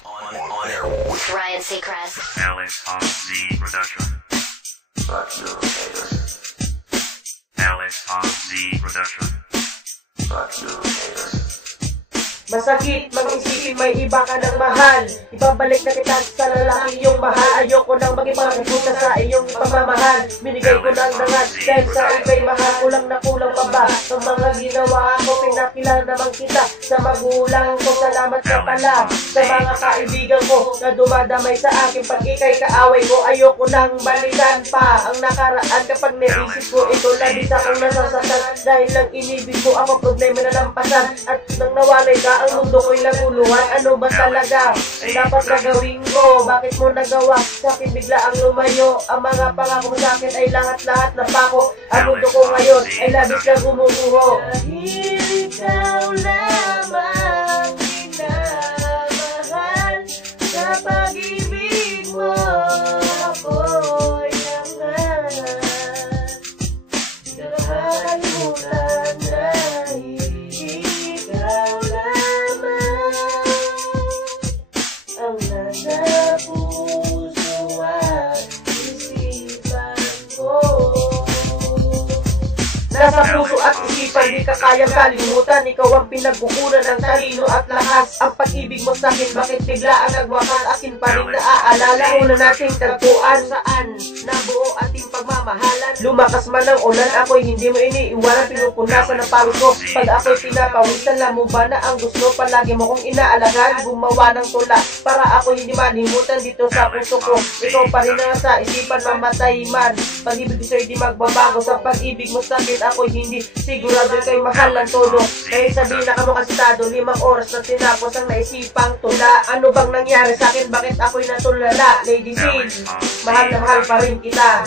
On air. Ryan Seacrest. Alex on Z Production. Fuck you, haters. Alex on Z Production. Fuck you, haters. Masakit mag-isipin may iba ka ng mahal. Ibabalik na kita sa lalaki iyong mahal. Ayoko nang magipagpunta sa iyong pagmamahal. Binigay ko ng dangat dahil sa iba'y mahal. Kulang na kulang pa ba sa mga ginawa ko? Pinakilala naman kita sa magulang ko. Salamat sa pala sa mga kaibigan ko na dumadamay sa akin pag ikay kaaway ko. Ayoko nang balikan pa ang nakaraan. Kapag naisip ko ito, labis akong nasasaktan. Dahil lang inibig ko ako, problema na lampasan. At nang nawalay ka, ang mundo ko'y naguluhan. Ano ba talaga ang dapat gagawin ko? Bakit mo nagawa sa akin bigla ang lumayo? Ang mga pangako mo sa akin ay lahat-lahat na pako. Ang mundo ko ngayon ay labis na gumuguho. Dahil ikaw lamang minamahal, sa pag-ibig mo ako'y naman. Di ka nakalimutan dahil ikaw ang nasa puso at isipan ko. Nasa puso at isipan, di ka kayang kalimutan. Ikaw ang pinagkukunan ng talino at lakas. Ang pag-ibig mo sa'kin, bakit bigla ang nagwakas? Akin pa rin naaalala. Una nating tagpuan, saan nabuo ating pagmamahalan. Lumakas man ang ulan, ako'y hindi mo iniiwanan. Pinupunasan ang pawis ko pag ako'y pinapawisan. Alam mo ba na ang gusto palagi mo kong inaalagaan? Gumawa ng tula para ako hindi malimutan dito sa puso ko. Ikaw pa rin na sa isipan, mamatay man. Pag-ibig ko sa'yo di magbabago. Sa pag-ibig mo sa'kin, ako'y hindi sigurado kay mahal ng todo. Kahit sabihin na kamo kasitado, 5 oras na tinapos ang naisipang tula. Ano bang nangyari sa'kin? Bakit ako'y natulala? Lady Sid, mahal na mahal pa rin kita.